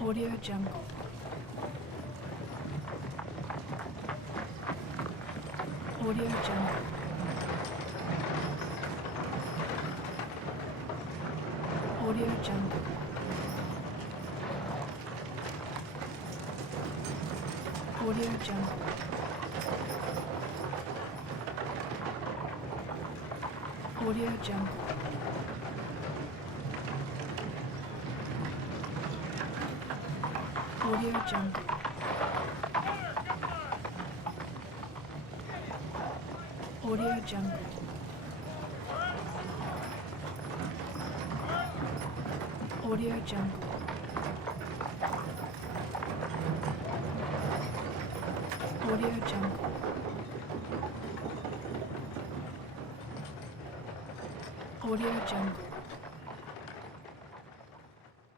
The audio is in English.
Audio Jungle. Audio Jungle. Audio Jungle. Audio Jungle. Audio Jungle. Audio Jungle. Audio Jungle. Audio Jungle. Audio Jungle. Audio Jungle.